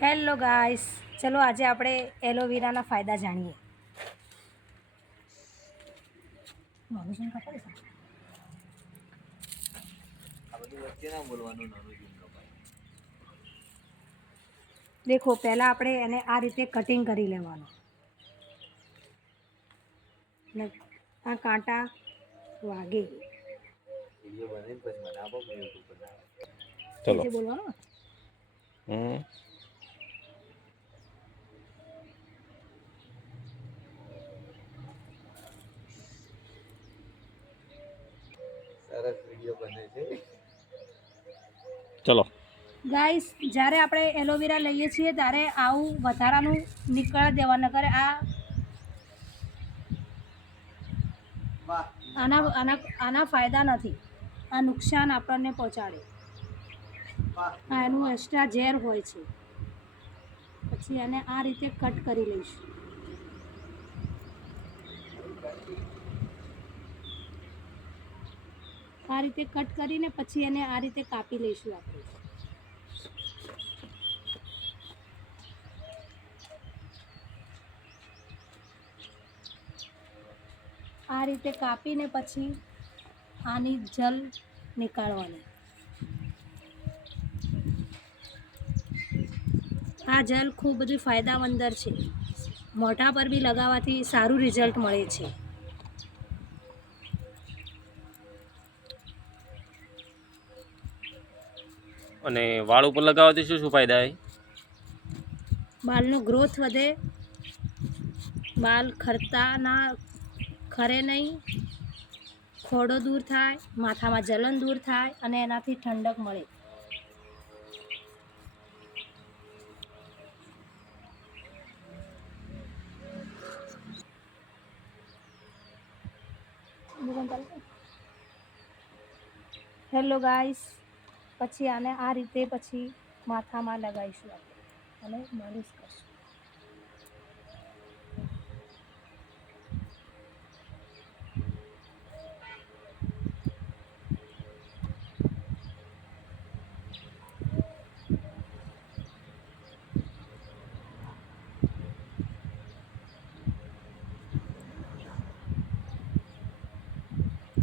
Hello guys, ચલો આજે આપણે એલોવેરાના ફાયદા જાણીએ. દેખો, પહેલાં આપણે એને આ રીતે કટિંગ કરી લેવાનું ને આ કાંટા વાગે ચલો બોલવાનું. ચલો ગાઈસ, જ્યારે આપણે એલોવેરા લઈએ છીએ ત્યારે આવું વધારાનું નીકળ દેવા, ન કરે આના ફાયદા નથી, આ નુકસાન આપણને પહોંચાડે. આ એનું એક્સ્ટ્રા ઝેર હોય છે. પછી એને આ રીતે કટ કરી લઈશું. આ રીતે કટ કરીને પછી એને આ રીતે કાપી લઈશું આપણે. આ રીતે કાપીને પછી આની જલ નીકાળવાની. આ જલ ખૂબ બધી ફાયદામંદર છે. મોઢા પર બી લગાવવાથી સારું રિઝલ્ટ મળે છે. અને વાળ ઉપર લગાવવાથી શું શું ફાયદા છે? બાલનો ગ્રોથ વધે, બાલ ખરે નહીં, ખોડો દૂર થાય, માથામાં જલન દૂર થાય અને એનાથી ઠંડક મળે. હેલો ગાઈસ, પછી આને આ રીતે પછી માથામાં લગાવીશું આપણે અને માલિશ કરશું.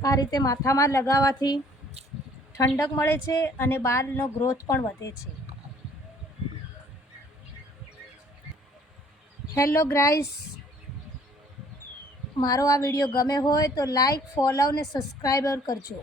આ રીતે માથામાં લગાવવાથી ઠંડક મળે છે અને બાલનો ગ્રોથ પણ વધે છે. હેલો ગાઈસ, મારો આ વિડીયો ગમે હોય તો લાઈક, ફોલો અને સબસ્ક્રાઈબર કરજો.